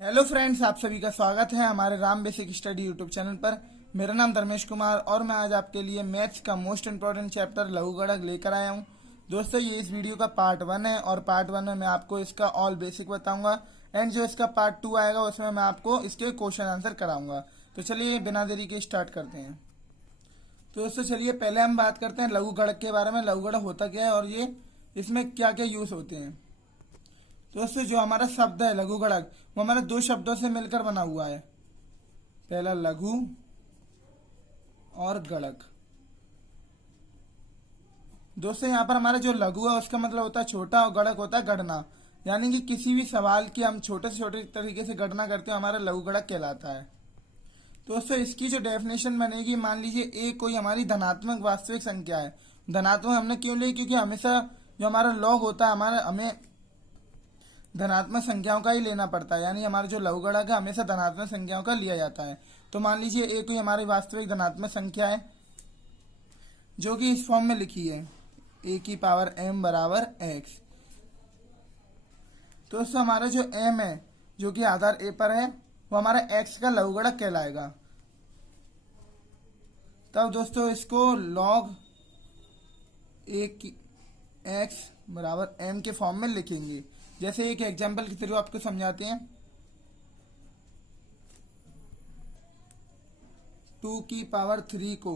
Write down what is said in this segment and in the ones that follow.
Hello friends, आप सभी का स्वागत है हमारे Ram basic study YouTube channel पर। मेरा नाम धर्मेश कुमार और मैं आज आपके लिए मैथ्स का मोस्ट इंपॉर्टेंट चैप्टर लघुगणक लेकर आया हूं। दोस्तों, ये इस वीडियो का पार्ट 1 है और पार्ट 1 में मैं आपको इसका ऑल बेसिक बताऊंगा एंड जो इसका पार्ट 2 आएगा उसमें मैं आपको इसके क्वेश्चन आंसर कराऊंगा। तो चलिए बिना देरी के स्टार्ट करते हैं। तो दोस्तों चलिए पहले हम बात करते हैं लघुगणक के बारे में। लघुगणक होता क्या है और ये इसमें क्या क्या यूज होते हैं। तो दोस्तों जो हमारा शब्द है लघुगणक वो हमारे दो शब्दों से मिलकर बना हुआ है। पहला लघु और गणक। दोस्तों यहाँ पर हमारा जो लघु है उसका मतलब होता है छोटा और गणक होता है गणना, यानी कि किसी भी सवाल की हम छोटे से छोटे तरीके से गणना करते हैं हमारा लघुगणक कहलाता है। तो दोस्तों इसकी जो डेफिनेशन बनेगी, मान लीजिए ए कोई हमारी धनात्मक वास्तविक संख्या है। धनात्मक हमने क्यों ली? क्योंकि हमेशा जो हमारा लॉग होता है हमें धनात्मक संख्याओं का ही लेना पड़ता है, यानी हमारा जो लघुगणक है हमेशा धनात्मक संख्याओं का लिया जाता है। तो मान लीजिए ए कोई हमारी वास्तविक धनात्मक संख्या है जो कि इस फॉर्म में लिखी है ए की पावर m बराबर x। तो दोस्तों हमारा जो m है जो कि आधार a पर है वो हमारा x का लघुगणक कहलाएगा। तब दोस्तों इसको log a की x बराबर m के फॉर्म में लिखेंगे। जैसे एक एग्जाम्पल के थ्रू आपको समझाते हैं। 2 की पावर 3 को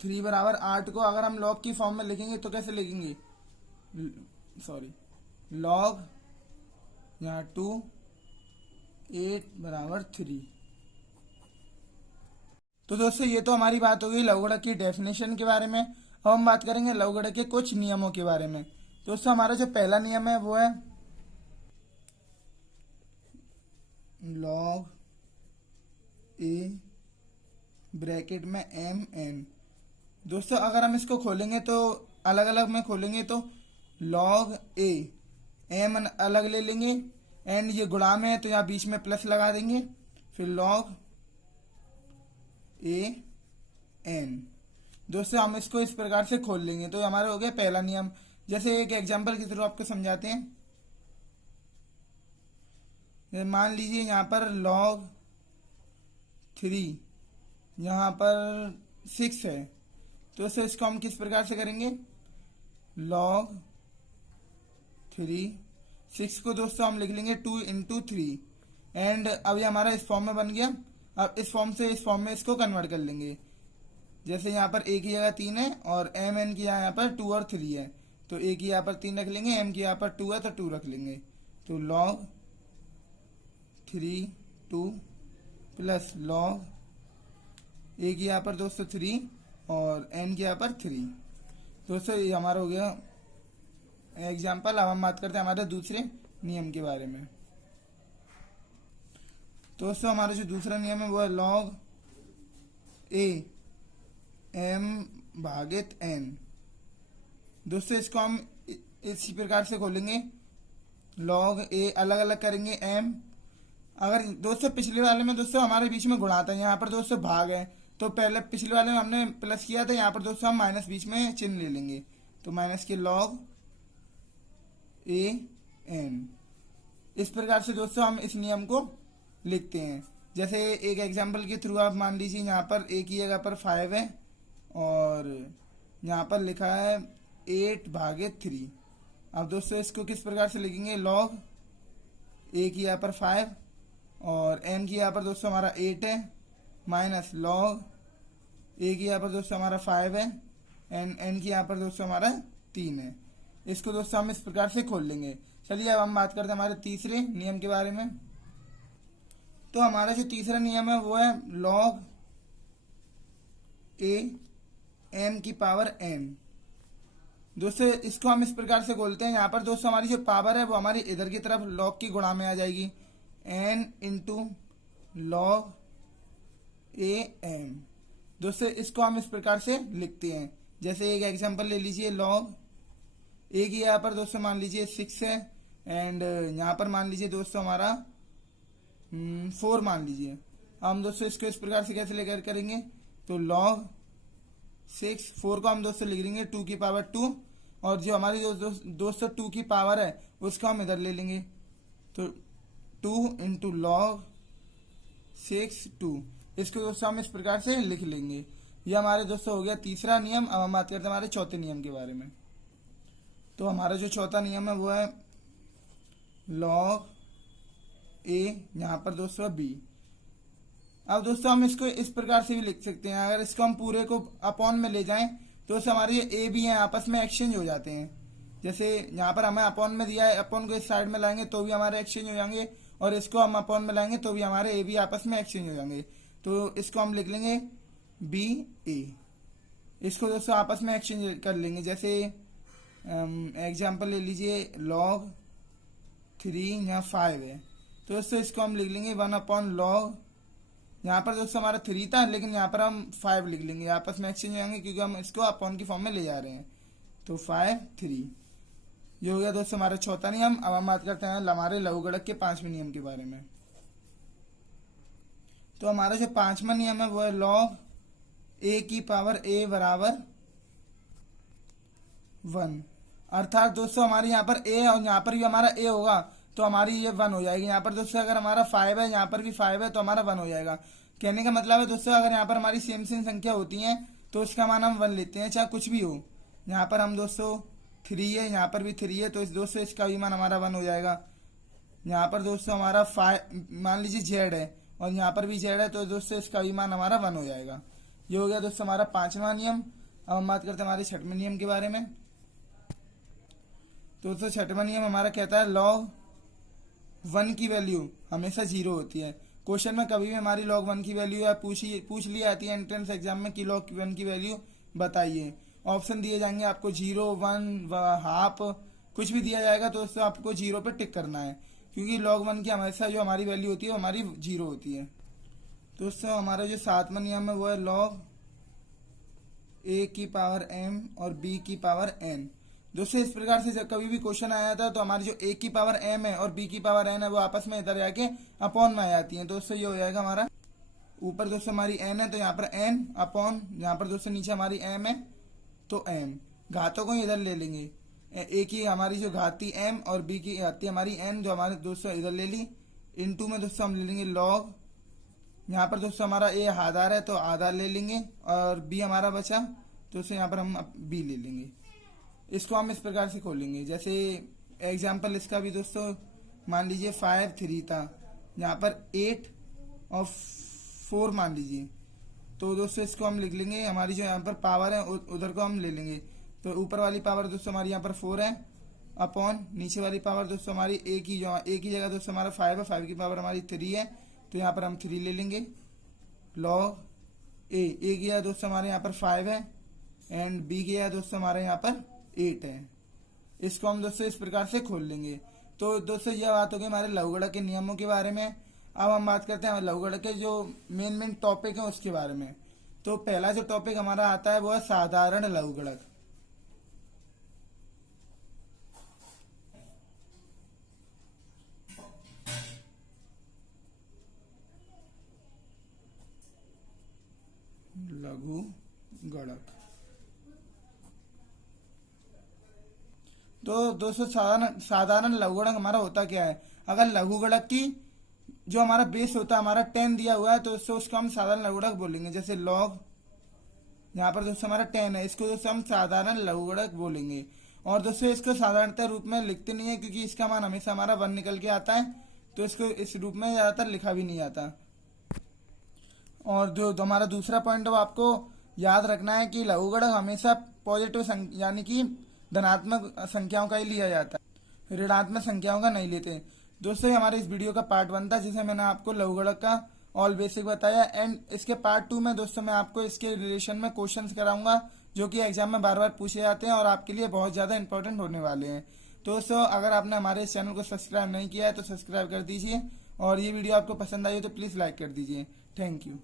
3 बराबर 8 को अगर हम लॉग की फॉर्म में लिखेंगे तो कैसे लिखेंगे? लॉग यहाँ 2 8 बराबर 3। तो दोस्तों ये तो हमारी बात हो गई लघुगणक की डेफिनेशन के बारे में। अब हम बात करेंगे लघुगणक के कुछ नियमों के बारे में। दोस्तों हमारा जो पहला नियम है वो है लॉग ए ब्रैकेट में एम एन। दोस्तों अगर हम इसको खोलेंगे तो अलग अलग में खोलेंगे तो लॉग ए एम अलग ले लेंगे एंड ये गुणा में है तो यहाँ बीच में प्लस लगा देंगे, फिर लॉग ए एन। दोस्तों हम इसको इस प्रकार से खोल लेंगे तो हमारा हो गया पहला नियम। जैसे एक एग्जांपल के थ्रू आपको समझाते हैं। मान लीजिए यहाँ पर log 3 यहाँ पर 6 है, तो इसको हम किस प्रकार से करेंगे? log 3 6 को दोस्तों हम लिख लेंगे 2 इंटू 3 एंड अब ये हमारा इस फॉर्म में बन गया। अब इस फॉर्म से इस फॉर्म में इसको कन्वर्ट कर लेंगे। जैसे यहाँ पर a की जगह 3 है और एम एन की यहाँ पर 2 और 3 है, तो a की यहाँ पर 3 रख लेंगे, m की यहाँ पर 2 है तो 2 रख लेंगे। तो log 3 2 प्लस लॉग ए की यहाँ पर दोस्तों 3 और एन की यहाँ पर 3। दोस्तों ये हमारा हो गया एग्जाम्पल। अब हम बात करते हैं हमारे दूसरे नियम के बारे में। दोस्तों हमारा जो दूसरा नियम है वो है लॉग ए एम भागित एन। दोस्तों इसको हम इसी प्रकार से खोलेंगे। लॉग ए अलग अलग करेंगे एम। अगर दोस्तों पिछले वाले में दोस्तों हमारे बीच में गुणा था, यहाँ पर दोस्तों भाग है, तो पहले पिछले वाले में हमने प्लस किया था, यहाँ पर दोस्तों हम माइनस बीच में चिन्ह ले लेंगे तो माइनस के लॉग ए एन। इस प्रकार से दोस्तों हम इस नियम को लिखते हैं। जैसे एक एग्जांपल के थ्रू आप मान लीजिए यहाँ पर ए की जगह पर 5 है और यहाँ पर लिखा है 8 भागे 3। अब दोस्तों इसको किस प्रकार से लिखेंगे? लॉग ए की यहाँ पर 5 और एम की यहाँ पर दोस्तों हमारा 8 है माइनस लॉग ए की यहाँ पर दोस्तों हमारा 5 है एंड एन की यहाँ पर दोस्तों हमारा 3 है। इसको दोस्तों हम इस प्रकार से खोल लेंगे। चलिए अब हम बात करते हैं हमारे तीसरे नियम के बारे में। तो हमारा जो तीसरा नियम है वो है लॉग ए एम की पावर एन। दोस्तों इसको हम इस प्रकार से खोलते हैं। यहाँ पर दोस्तों हमारी जो पावर है वो हमारी इधर की तरफ लॉग की गुणा में आ जाएगी, n into log a m. दोस्तों इसको हम इस प्रकार से लिखते हैं। जैसे एक एग्जांपल ले लीजिए। लॉग ए की यहाँ पर दोस्तों मान लीजिए 6 है एंड यहाँ पर मान लीजिए दोस्तों हमारा 4 मान लीजिए। हम दोस्तों इसको इस प्रकार से कैसे लेकर करेंगे? तो लॉग 6 4 को हम दोस्तों लिख लेंगे 2 की पावर 2 और जो हमारी दोस्तों 2 की पावर है उसको हम इधर ले लेंगे। तो 2 इंटू लॉग 6 2। इसको दोस्तों हम इस प्रकार से लिख लेंगे। ये हमारे दोस्तों हो गया तीसरा नियम। अब हम बात करते हैं हमारे चौथे नियम के बारे में। तो हमारा जो चौथा नियम है वो है लॉग ए, यहाँ पर दोस्तों बी। अब दोस्तों हम इसको इस प्रकार से भी लिख सकते हैं, अगर इसको हम पूरे को अपॉन में ले जाएं तो हमारे ये ए बी हैं आपस में एक्सचेंज हो जाते हैं। जैसे यहाँ पर हमें अपॉन में दिया है, अपॉन को इस साइड में लाएंगे तो भी हमारे एक्सचेंज हो जाएंगे, और इसको हम अपॉन में लाएंगे तो भी हमारे ए बी आपस में एक्सचेंज हो जाएंगे। तो इसको हम लिख लेंगे बी ए। इसको दोस्तों आपस में एक्सचेंज कर लेंगे। जैसे एग्जाम्पल ले लीजिए, लॉग 3 यहाँ 5 है, तो दोस्तों इसको हम लिख लेंगे 1 अपॉन लॉग, यहाँ पर दोस्तों हमारा 3 था लेकिन यहाँ पर हम 5 लिख लेंगे, आपस में एक्सचेंज हो जाएंगे क्योंकि हम इसको अपॉन की फॉर्म में ले जा रहे हैं। तो 5 3 ये हो गया दोस्तों हमारा चौथा नियम। अब हम बात करते हैं हमारे लघुगणक के 5वें नियम के बारे में। तो हमारा जो 5वां नियम है वो है लॉग ए की पावर ए बराबर 1। अर्थात दोस्तों हमारे यहाँ पर ए और यहाँ पर भी हमारा ए होगा तो हमारी ये 1 हो जाएगी। यहाँ पर दोस्तों अगर हमारा 5 है, यहाँ पर भी 5 है तो हमारा 1 हो जाएगा। कहने का मतलब है दोस्तों अगर यहाँ पर हमारी सेम संख्या होती है तो उसका मान हम 1 लेते हैं, चाहे कुछ भी हो। यहाँ पर हम दोस्तों 3 है, यहाँ पर भी 3 है, तो इस दोस्तों इसका भी मान हमारा 1 हो जाएगा। यहाँ पर दोस्तों हमारा 5 मान लीजिए जेड है और यहाँ पर भी जेड है, तो दोस्तों इसका भी मान हमारा 1 हो जाएगा। ये हो गया दोस्तों हमारा 5वां नियम। अब हम बात करते हैं हमारे 6वें नियम के बारे में। तो दोस्तों 6वां नियम हमारा कहता है लॉग 1 की वैल्यू हमेशा 0 होती है। क्वेश्चन में कभी भी हमारी लॉग 1 की वैल्यू या पूछ ली जाती है एंट्रेंस एग्जाम में कि लॉग 1 की वैल्यू बताइए। ऑप्शन दिए जाएंगे आपको 0 1 हाफ, कुछ भी दिया जाएगा तो उससे आपको 0 पे टिक करना है, क्योंकि लॉग 1 की हमेशा जो हमारी वैल्यू होती है वो हमारी 0 होती है। तो उससे हमारा जो 7वां नियम है वो है लॉग ए की पावर m और b की पावर n। दोस्तों इस प्रकार से जब कभी भी क्वेश्चन आया था तो हमारी जो a की पावर m है और b की पावर n है वो आपस में इधर जाके अपॉन में आ जाती है। दोस्तों ये हो जाएगा हमारा, ऊपर दोस्तों हमारी n है तो यहाँ पर n अपॉन, यहाँ पर दोस्तों नीचे हमारी m है तो m, घातों को इधर ले लेंगे। a की हमारी जो घाती m और b की घाती हमारी n जो हमारे दोस्तों इधर ले ली, इनटू में दोस्तों हम ले लेंगे लॉग, यहाँ पर दोस्तों हमारा a आधार है तो आधार ले लेंगे और b हमारा बचा तो दोस्तों यहाँ पर हम b ले लेंगे। इसको हम इस प्रकार से खोलेंगे। जैसे एग्जाम्पल इसका भी दोस्तों मान लीजिए 5 3 था, यहाँ पर 8 और 4 मान लीजिए, तो दोस्तों इसको हम लिख लेंगे, हमारी जो यहाँ पर पावर है उधर को हम ले लेंगे। तो ऊपर वाली पावर दोस्तों हमारी यहाँ पर 4 है अपॉन नीचे वाली पावर दोस्तों हमारी a की जगह दोस्तों हमारा 5 है, 5 की पावर हमारी 3 है तो यहाँ पर हम 3 ले लेंगे। लॉग a की जगह दोस्तों हमारे यहाँ पर 5 है एंड b की जगह दोस्तों हमारे यहाँ पर 8 है। इसको हम दोस्तों इस प्रकार से खोल लेंगे। तो दोस्तों यह बात होगी हमारे लघुगणक के नियमों के बारे में। अब हम बात करते हैं लघुगणक के जो मेन टॉपिक है उसके बारे में। तो पहला जो टॉपिक हमारा आता है वो है साधारण लघुगणक। लघुगणक तो दोस्तों साधारण लघुगणक हमारा होता क्या है? अगर लघुगणक की जो हमारा बेस होता है हमारा 10 दिया हुआ है तो उसको हम साधारण लघुगणक बोलेंगे। जैसे लॉग यहाँ पर दोस्तों हमारा 10 है, इसको दोस्तों हम साधारण लघुगणक बोलेंगे। और दोस्तों इसको साधारणतः रूप में लिखते नहीं है क्योंकि इसका मान हमेशा हमारा 1 निकल के आता है, तो इसको इस रूप में ज्यादातर लिखा भी नहीं जाता। और जो हमारा दूसरा पॉइंट है वो आपको याद रखना है कि लघुगणक हमेशा पॉजिटिव यानी कि धनात्मक संख्याओं का ही लिया जाता है, ऋणात्मक संख्याओं का नहीं लेते। दोस्तों हमारे इस वीडियो का पार्ट 1 था जिसे मैंने आपको लघुगणक का ऑल बेसिक बताया, एंड इसके पार्ट 2 में दोस्तों मैं आपको इसके रिलेशन में क्वेश्चंस कराऊंगा जो कि एग्जाम में बार बार पूछे जाते हैं और आपके लिए बहुत ज्यादा इंपॉर्टेंट होने वाले हैं। तो दोस्तों अगर आपने हमारे इस चैनल को सब्सक्राइब नहीं किया है तो सब्सक्राइब कर दीजिए, और ये वीडियो आपको पसंद आई हो तो प्लीज लाइक कर दीजिए। Thank you.